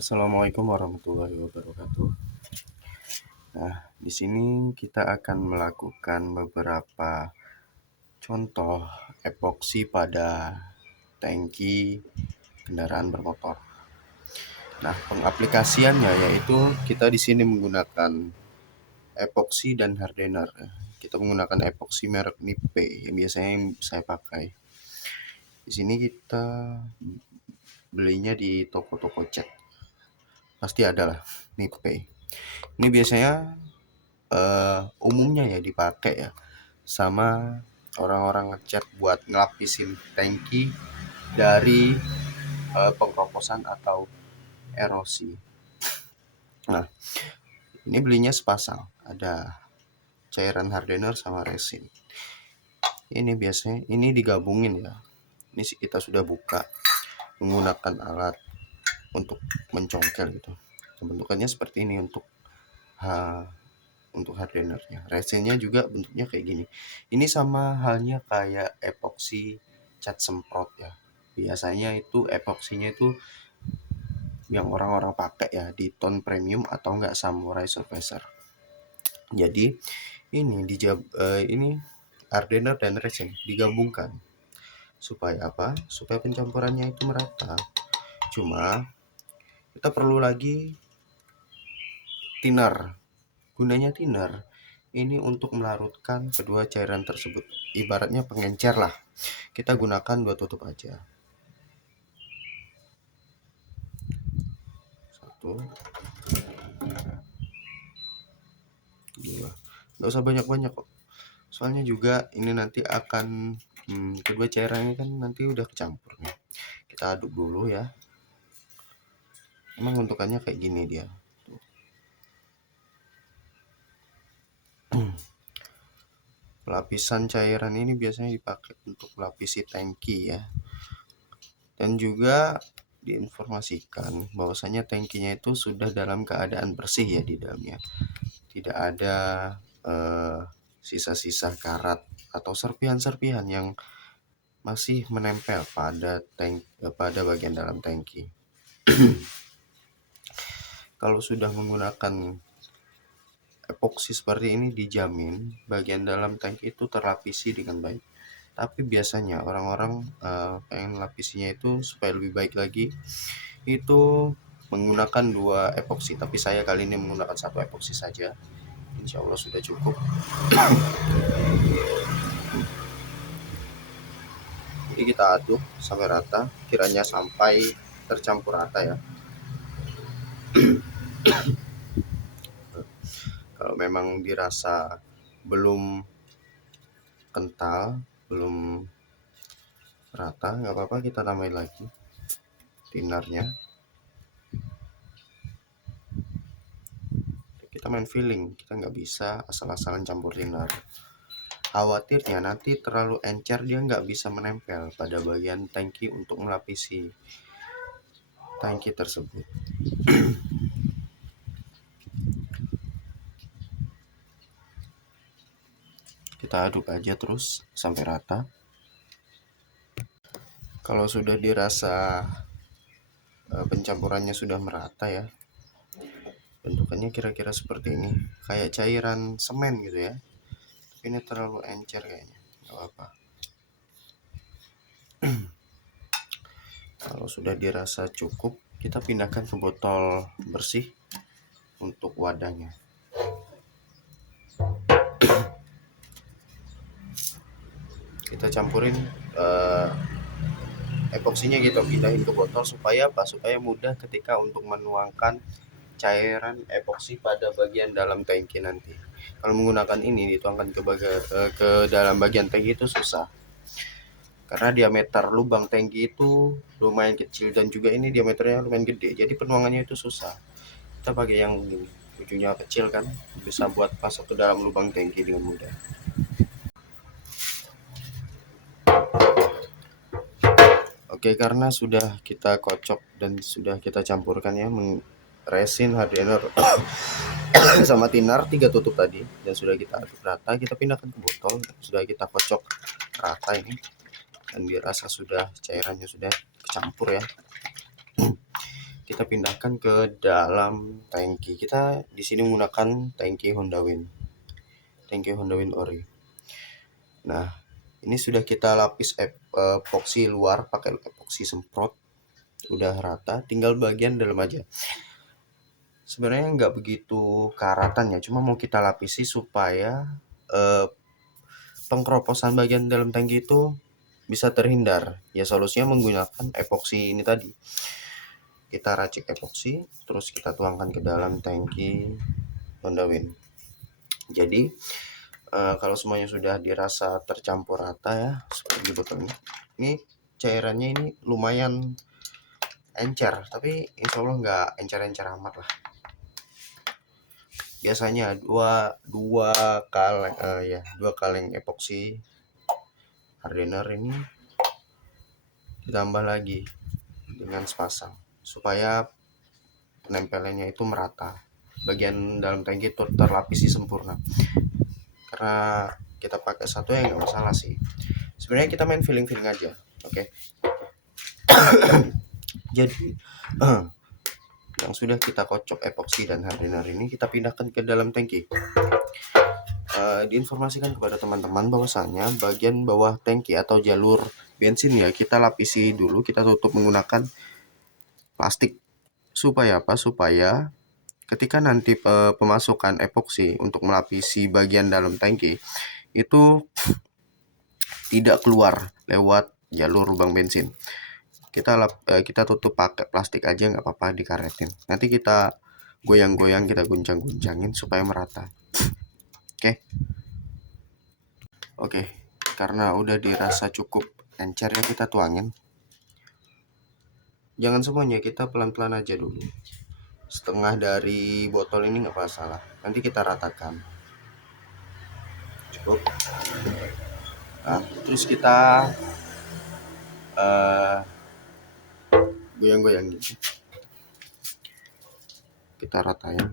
Assalamualaikum warahmatullahi wabarakatuh. Nah, di sini kita akan melakukan beberapa contoh epoksi pada tangki kendaraan bermotor. Nah, pengaplikasiannya yaitu kita di sini menggunakan epoksi dan hardener. Kita menggunakan epoksi merek Nippey yang biasanya saya pakai. Di sini kita belinya di toko-toko cat. Pasti ada lah Nippey. Ini biasanya umumnya ya dipakai ya sama orang-orang ngecat buat ngelapisin tangki dari pengkeroposan atau erosi. Nah, ini belinya sepasang, ada cairan hardener sama resin. Ini biasanya ini digabungin ya. Ini kita sudah buka menggunakan alat untuk mencongkel gitu. Bentukannya seperti ini untuk hardenernya. Resinnya juga bentuknya kayak gini. Ini sama halnya kayak epoksi cat semprot ya. Biasanya itu epoksinya itu yang orang-orang pakai ya di tone premium atau enggak samurai surfacer. Jadi ini hardener dan resin digabungkan supaya apa? Supaya pencampurannya itu merata. Cuma kita perlu lagi thinner. Gunanya thinner ini untuk melarutkan kedua cairan tersebut. Ibaratnya pengencer lah. Kita gunakan 2 tutup aja. 1, 2. Nggak usah banyak-banyak kok. Soalnya juga ini nanti akan kedua cairan ini kan nanti udah kecampur nih. Kita aduk dulu ya. Emang bentukannya kayak gini dia. Lapisan cairan ini biasanya dipakai untuk melapisi tangki ya. Dan juga diinformasikan bahwasanya tangkinya itu sudah dalam keadaan bersih ya di dalamnya. Tidak ada sisa-sisa karat atau serpihan-serpihan yang masih menempel pada bagian dalam tangki. Kalau sudah menggunakan epoksi seperti ini dijamin bagian dalam tangki itu terlapisi dengan baik. Tapi biasanya orang-orang pengen lapisinya itu supaya lebih baik lagi itu menggunakan 2 epoksi, tapi saya kali ini menggunakan 1 epoksi saja. Insya Allah sudah cukup. Jadi kita aduk sampai rata, kiranya sampai tercampur rata ya. Kalau memang dirasa belum kental, belum rata, nggak apa-apa, kita tambahin lagi thinnernya. Kita main feeling, kita nggak bisa asal-asalan campur thinner. Khawatirnya nanti terlalu encer, dia nggak bisa menempel pada bagian tangki untuk melapisi tangki tersebut. Kita aduk aja terus sampai rata. Kalau sudah dirasa pencampurannya sudah merata ya, bentukannya kira-kira seperti ini, kayak cairan semen gitu ya. Tapi ini terlalu encer kayaknya, nggak apa-apa. Kalau sudah dirasa cukup, kita pindahkan ke botol bersih untuk wadahnya. Kita campurin epoksinya gitu, pindahin ke botol supaya apa? Supaya mudah ketika untuk menuangkan cairan epoksi pada bagian dalam tangki nanti. Kalau menggunakan ini dituangkan ke dalam bagian tangki itu susah. Karena diameter lubang tangki itu lumayan kecil dan juga ini diameternya lumayan gede. Jadi penuangannya itu susah. Kita pakai yang ujungnya kecil kan, bisa buat masuk ke dalam lubang tangki dengan mudah. Oke, karena sudah kita kocok dan sudah kita campurkan ya resin, hardener sama thinner 3 tutup tadi, dan sudah kita aduk rata, kita pindahkan ke botol. Sudah kita kocok rata ini dan dirasa sudah cairannya sudah kecampur ya. kita pindahkan ke dalam tangki. Kita di sini menggunakan tangki Honda Wind Ori. Nah, ini sudah kita lapis epoksi luar pakai epoksi semprot, udah rata, tinggal bagian dalam aja. Sebenarnya nggak begitu karatan ya, cuma mau kita lapisi supaya pengkeroposan bagian dalam tangki itu bisa terhindar. Ya solusinya menggunakan epoksi ini tadi. Kita racik epoksi, terus kita tuangkan ke dalam tangki Honda Wind. Jadi kalau semuanya sudah dirasa tercampur rata ya, seperti di botol ini cairannya ini lumayan encer, tapi insya Allah nggak encer-encer amat lah. Biasanya dua kaleng epoksi hardener ini ditambah lagi dengan sepasang supaya penempelannya itu merata, bagian dalam tangki itu terlapisi sempurna. Karena kita pakai satu ya nggak masalah sih, sebenarnya kita main feeling aja. Oke. Jadi yang sudah kita kocok epoksi dan hardener ini kita pindahkan ke dalam tangki. Diinformasikan kepada teman-teman bahwasanya bagian bawah tangki atau jalur bensin ya kita lapisi dulu, kita tutup menggunakan plastik. Supaya apa? Supaya ketika nanti pemasukan epoksi untuk melapisi bagian dalam tangki itu tidak keluar lewat jalur lubang bensin. Kita tutup pakai plastik aja, nggak apa-apa, dikaretin. Nanti kita goyang-goyang, kita guncang-guncangin supaya merata. Oke, karena udah dirasa cukup encer ya, kita tuangin. Jangan semuanya, kita pelan-pelan aja dulu. Setengah dari botol ini nggak masalah. Nanti kita ratakan. Cukup. Nah, terus kita goyang-goyang gitu. Kita ratain.